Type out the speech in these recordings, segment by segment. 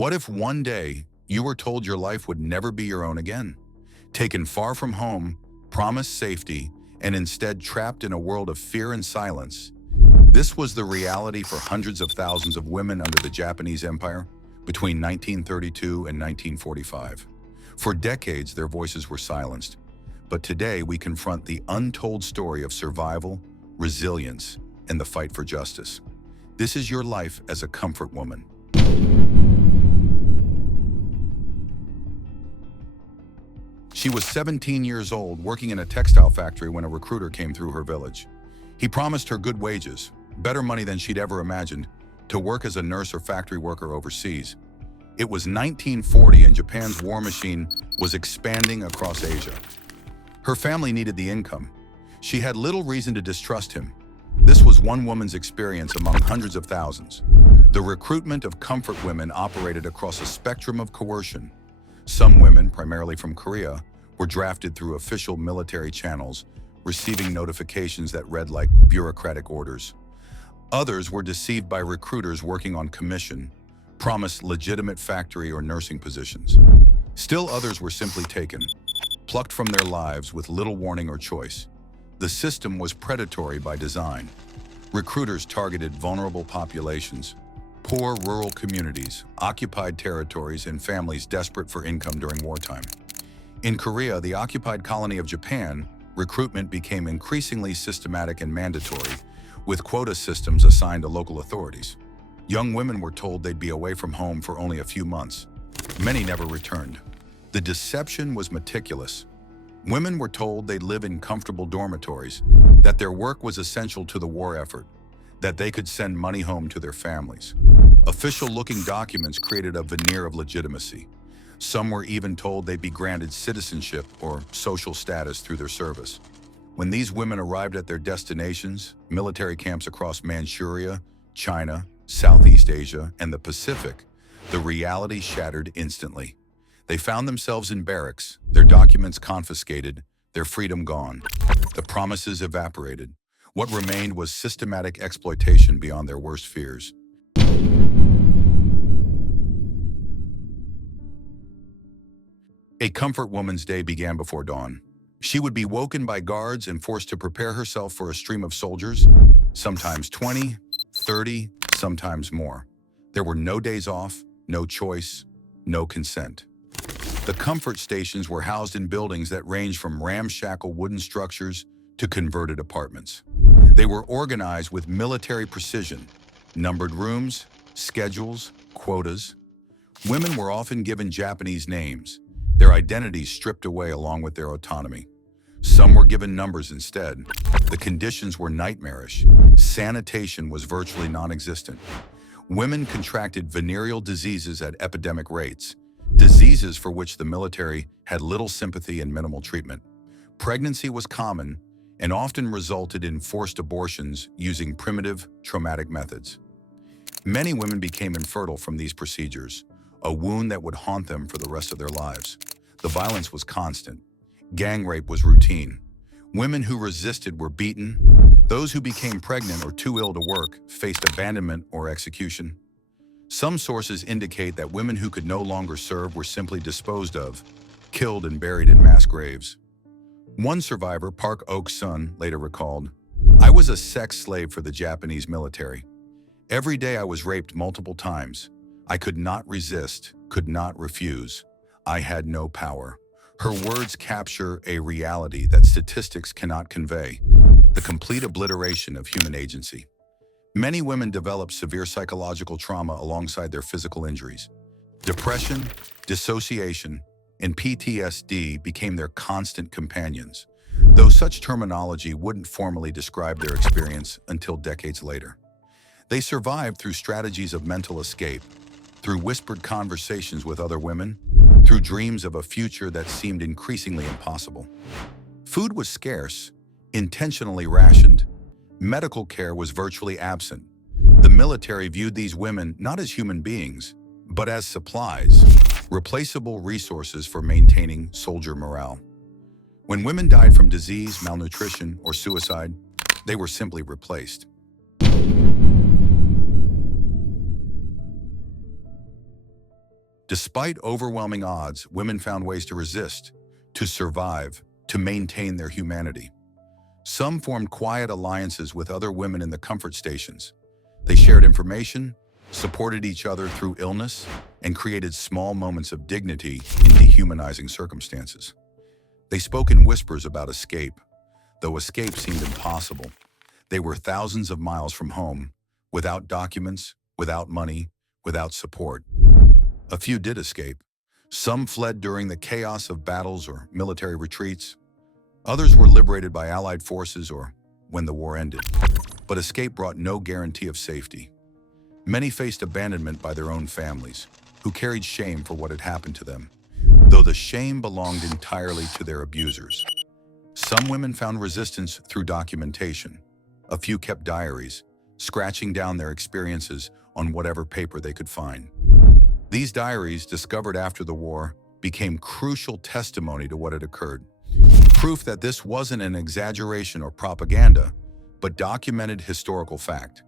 What if one day you were told your life would never be your own again? Taken far from home, promised safety, and instead trapped in a world of fear and silence. This was the reality for hundreds of thousands of women under the Japanese Empire between 1932 and 1945. For decades, their voices were silenced. But today, we confront the untold story of survival, resilience, and the fight for justice. This is your life as a comfort woman. She was 17 years old, working in a textile factory when a recruiter came through her village. He promised her good wages, better money than she'd ever imagined, to work as a nurse or factory worker overseas. It was 1940 and Japan's war machine was expanding across Asia. Her family needed the income. She had little reason to distrust him. This was one woman's experience among hundreds of thousands. The recruitment of comfort women operated across a spectrum of coercion. Some women, primarily from Korea, were drafted through official military channels, receiving notifications that read like bureaucratic orders. Others were deceived by recruiters working on commission, promised legitimate factory or nursing positions. Still others were simply taken, plucked from their lives with little warning or choice. The system was predatory by design. Recruiters targeted vulnerable populations, poor rural communities, occupied territories, and families desperate for income during wartime. In Korea, the occupied colony of Japan, recruitment became increasingly systematic and mandatory, with quota systems assigned to local authorities. Young women were told they'd be away from home for only a few months. Many never returned. The deception was meticulous. Women were told they'd live in comfortable dormitories, that their work was essential to the war effort, that they could send money home to their families. Official-looking documents created a veneer of legitimacy. Some were even told they'd be granted citizenship or social status through their service. When these women arrived at their destinations, military camps across Manchuria, China, Southeast Asia, and the Pacific, the reality shattered instantly. They found themselves in barracks, their documents confiscated, their freedom gone. The promises evaporated. What remained was systematic exploitation beyond their worst fears. A comfort woman's day began before dawn. She would be woken by guards and forced to prepare herself for a stream of soldiers, sometimes 20, 30, sometimes more. There were no days off, no choice, no consent. The comfort stations were housed in buildings that ranged from ramshackle wooden structures to converted apartments. They were organized with military precision, numbered rooms, schedules, quotas. Women were often given Japanese names, their identities stripped away along with their autonomy. Some were given numbers instead. The conditions were nightmarish. Sanitation was virtually non-existent. Women contracted venereal diseases at epidemic rates, diseases for which the military had little sympathy and minimal treatment. Pregnancy was common and often resulted in forced abortions using primitive, traumatic methods. Many women became infertile from these procedures, a wound that would haunt them for the rest of their lives. The violence was constant. Gang rape was routine. Women who resisted were beaten. Those who became pregnant or too ill to work faced abandonment or execution. Some sources indicate that women who could no longer serve were simply disposed of, killed and buried in mass graves. One survivor, Park Ok-sun, later recalled, "I was a sex slave for the Japanese military. Every day I was raped multiple times. I could not resist, could not refuse. I had no power." Her words capture a reality that statistics cannot convey, the complete obliteration of human agency. Many women develop severe psychological trauma alongside their physical injuries. Depression, dissociation, and PTSD became their constant companions, though such terminology wouldn't formally describe their experience until decades later. They survived through strategies of mental escape, through whispered conversations with other women, through dreams of a future that seemed increasingly impossible. Food was scarce, intentionally rationed. Medical care was virtually absent. The military viewed these women not as human beings, but as supplies, replaceable resources for maintaining soldier morale. When women died from disease, malnutrition, or suicide, they were simply replaced. 。 . 。 . 。 . 。 . . 。 . . 。 . 。 . 。 . 。 . 。 . 。 . 。 . 。 . 。 . 。 . 。 . 。 . 。 . 。 「Despite overwhelming odds, women found ways to resist, to survive, to maintain their humanity. Some formed quiet alliances with other women in the comfort stations. They shared information, supported each other through illness, and created small moments of dignity in dehumanizing circumstances. They spoke in whispers about escape, though escape seemed impossible. They were thousands of miles from home, without documents, without money, without support. A few did escape. Some fled during the chaos of battles or military retreats. Others were liberated by Allied forces or when the war ended. But escape brought no guarantee of safety. Many faced abandonment by their own families, who carried shame for what had happened to them, though the shame belonged entirely to their abusers. Some women found resistance through documentation. A few kept diaries, scratching down their experiences on whatever paper they could find. These diaries, discovered after the war, became crucial testimony to what had occurred. Proof that this wasn't an exaggeration or propaganda, but documented historical fact.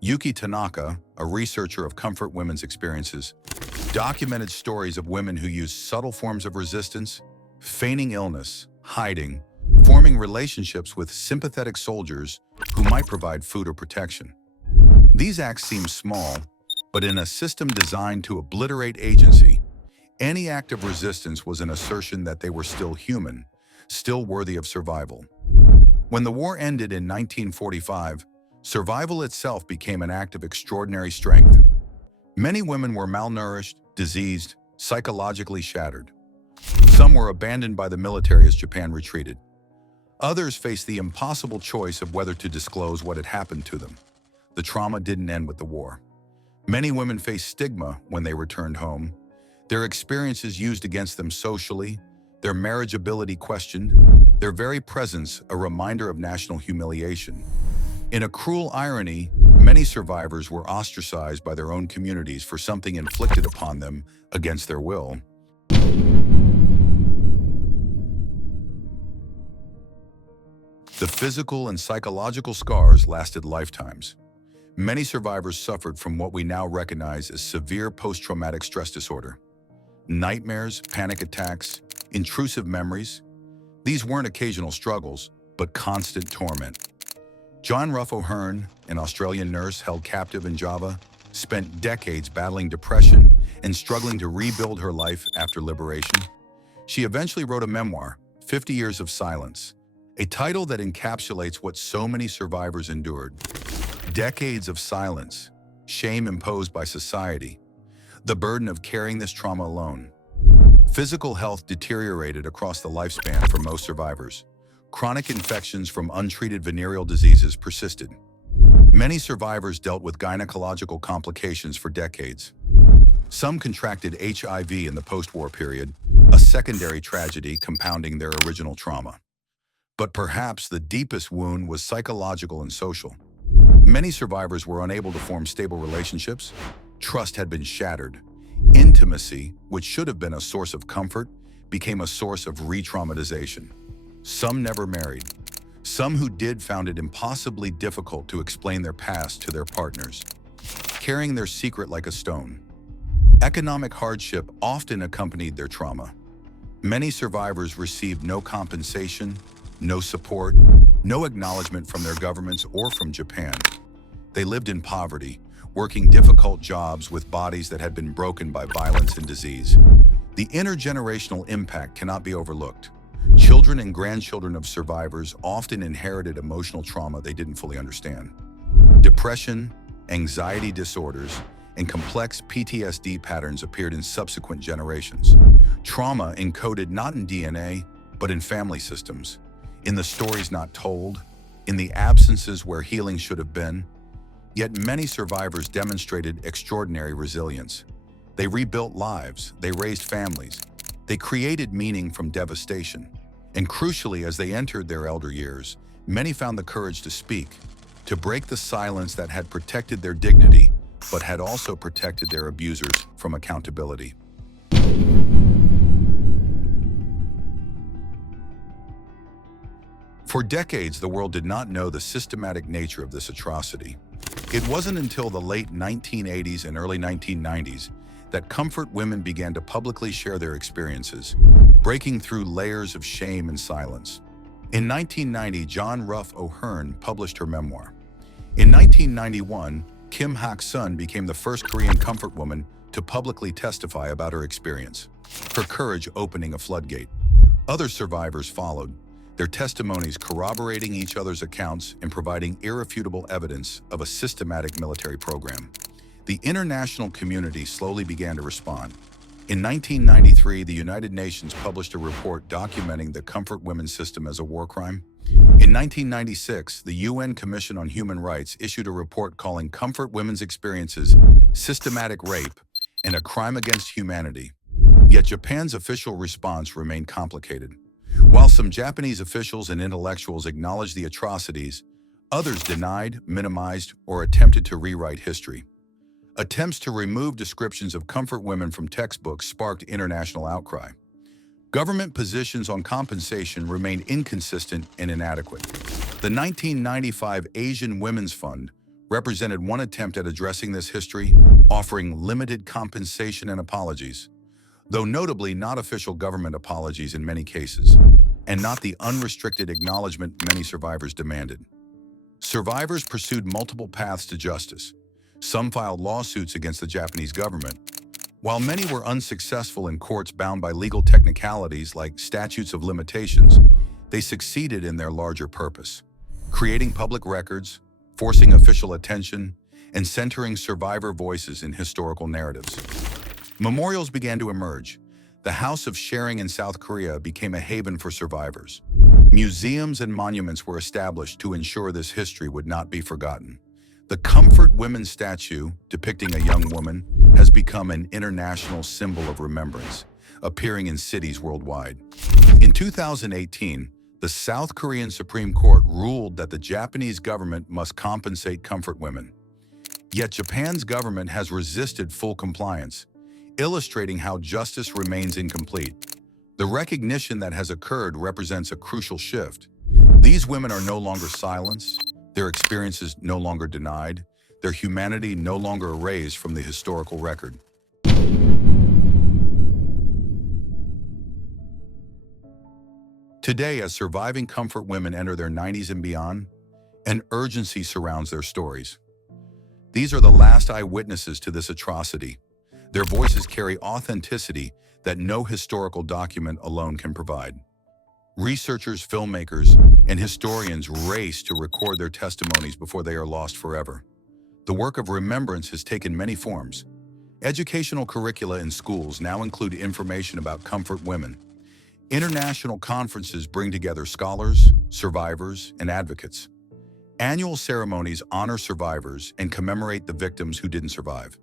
Yuki Tanaka, a researcher of comfort women's experiences, documented stories of women who used subtle forms of resistance, feigning illness, hiding, forming relationships with sympathetic soldiers who might provide food or protection. These acts seem small, but in a system designed to obliterate agency, any act of resistance was an assertion that they were still human, still worthy of survival. When the war ended in 1945, survival itself became an act of extraordinary strength. Many women were malnourished, diseased, psychologically shattered. Some were abandoned by the military as Japan retreated. Others faced the impossible choice of whether to disclose what had happened to them. The trauma didn't end with the war. Many women faced stigma when they returned home, their experiences used against them socially, their marriageability questioned, their very presence a reminder of national humiliation. In a cruel irony, many survivors were ostracized by their own communities for something inflicted upon them against their will. The physical and psychological scars lasted lifetimes. Many survivors suffered from what we now recognize as severe post-traumatic stress disorder. Nightmares, panic attacks, intrusive memories. These weren't occasional struggles, but constant torment. John Ruff O'Hearn, an Australian nurse held captive in Java, spent decades battling depression and struggling to rebuild her life after liberation. She eventually wrote a memoir, 50 Years of Silence, a title that encapsulates what so many survivors endured. Decades of silence, shame imposed by society, the burden of carrying this trauma alone. Physical health deteriorated across the lifespan for most survivors. Chronic infections from untreated venereal diseases persisted. Many survivors dealt with gynecological complications for decades. Some contracted HIV in the post-war period, a secondary tragedy compounding their original trauma. But perhaps the deepest wound was psychological and social. Many survivors were unable to form stable relationships. Trust had been shattered. Intimacy, which should have been a source of comfort, became a source of re-traumatization. Some never married. Some who did found it impossibly difficult to explain their past to their partners, carrying their secret like a stone. Economic hardship often accompanied their trauma. Many survivors received no compensation, no support, no acknowledgement from their governments or from Japan. They lived in poverty, working difficult jobs with bodies that had been broken by violence and disease. The intergenerational impact cannot be overlooked. Children and grandchildren of survivors often inherited emotional trauma they didn't fully understand. Depression, anxiety disorders, and complex PTSD patterns appeared in subsequent generations. Trauma encoded not in DNA, but in family systems, in the stories not told, in the absences where healing should have been. Yet many survivors demonstrated extraordinary resilience. They rebuilt lives, they raised families, they created meaning from devastation. And crucially, as they entered their elder years, many found the courage to speak, to break the silence that had protected their dignity, but had also protected their abusers from accountability. For decades, the world did not know the systematic nature of this atrocity. It wasn't until the late 1980s and early 1990s that comfort women began to publicly share their experiences, breaking through layers of shame and silence. In 1990, John Ruff O'Hearn published her memoir. In 1991, Kim Hak-sun became the first Korean comfort woman to publicly testify about her experience, her courage opening a floodgate. Other survivors followed, their testimonies corroborating each other's accounts and providing irrefutable evidence of a systematic military program. The international community slowly began to respond. In 1993, the United Nations published a report documenting the comfort women's system as a war crime. In 1996, the UN Commission on Human Rights issued a report calling comfort women's experiences systematic rape and a crime against humanity. Yet Japan's official response remained complicated. While some Japanese officials and intellectuals acknowledged the atrocities, others denied, minimized, or attempted to rewrite history. Attempts to remove descriptions of comfort women from textbooks sparked international outcry. Government positions on compensation remained inconsistent and inadequate. The 1995 Asian Women's Fund represented one attempt at addressing this history, offering limited compensation and apologies, though notably not official government apologies in many cases, and not the unrestricted acknowledgement many survivors demanded. Survivors pursued multiple paths to justice. Some filed lawsuits against the Japanese government. While many were unsuccessful in courts bound by legal technicalities like statutes of limitations, they succeeded in their larger purpose, creating public records, forcing official attention, and centering survivor voices in historical narratives. Memorials began to emerge. The House of Sharing in South Korea became a haven for survivors. Museums and monuments were established to ensure this history would not be forgotten. The Comfort Women statue, depicting a young woman, has become an international symbol of remembrance, appearing in cities worldwide. In 2018, the South Korean Supreme Court ruled that the Japanese government must compensate comfort women. Yet Japan's government has resisted full compliance, illustrating how justice remains incomplete. The recognition that has occurred represents a crucial shift. These women are no longer silenced, their experiences no longer denied, their humanity no longer erased from the historical record. Today, as surviving comfort women enter their 90s and beyond, an urgency surrounds their stories. These are the last eyewitnesses to this atrocity. Their voices carry authenticity that no historical document alone can provide. Researchers, filmmakers, and historians race to record their testimonies before they are lost forever. The work of Remembrance has taken many forms. Educational curricula in schools now include information about comfort women. International conferences bring together scholars, survivors, and advocates. Annual ceremonies honor survivors and commemorate the victims who didn't survive.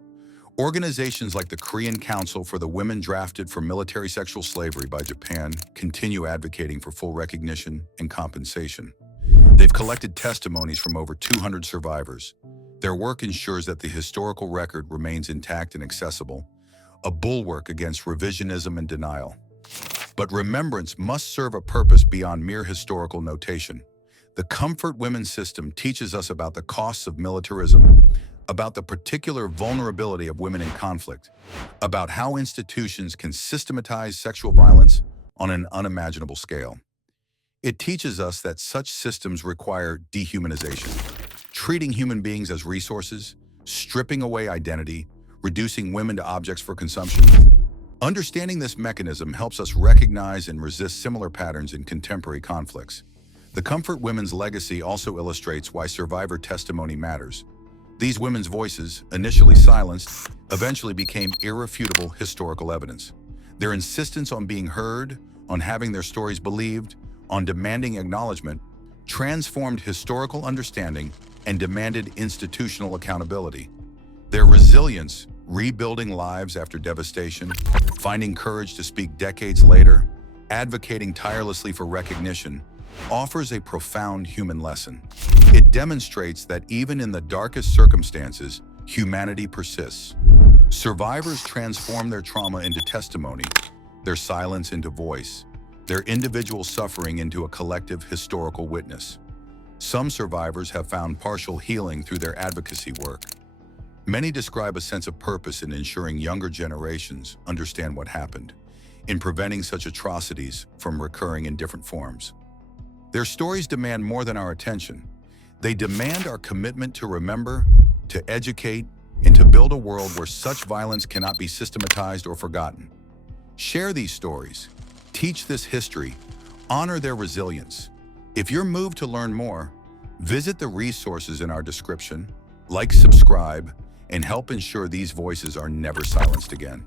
Organizations like the Korean Council for the Women Drafted for Military Sexual Slavery by Japan continue advocating for full recognition and compensation. They've collected testimonies from over 200 survivors. Their work ensures that the historical record remains intact and accessible, a bulwark against revisionism and denial. But remembrance must serve a purpose beyond mere historical notation. The Comfort Women system teaches us about the costs of militarism, about the particular vulnerability of women in conflict, about how institutions can systematize sexual violence on an unimaginable scale. It teaches us that such systems require dehumanization, treating human beings as resources, stripping away identity, reducing women to objects for consumption. Understanding this mechanism helps us recognize and resist similar patterns in contemporary conflicts. The Comfort Women's legacy also illustrates why survivor testimony matters. These women's voices, initially silenced, eventually became irrefutable historical evidence. Their insistence on being heard, on having their stories believed, on demanding acknowledgement, transformed historical understanding and demanded institutional accountability. Their resilience, rebuilding lives after devastation, finding courage to speak decades later, advocating tirelessly for recognition, offers a profound human lesson. It demonstrates that even in the darkest circumstances, humanity persists. Survivors transform their trauma into testimony, their silence into voice, their individual suffering into a collective historical witness. Some survivors have found partial healing through their advocacy work. Many describe a sense of purpose in ensuring younger generations understand what happened, in preventing such atrocities from recurring in different forms. Their stories demand more than our attention. They demand our commitment to remember, to educate, and to build a world where such violence cannot be systematized or forgotten. Share these stories, teach this history, honor their resilience. If you're moved to learn more, visit the resources in our description, like, subscribe, and help ensure these voices are never silenced again.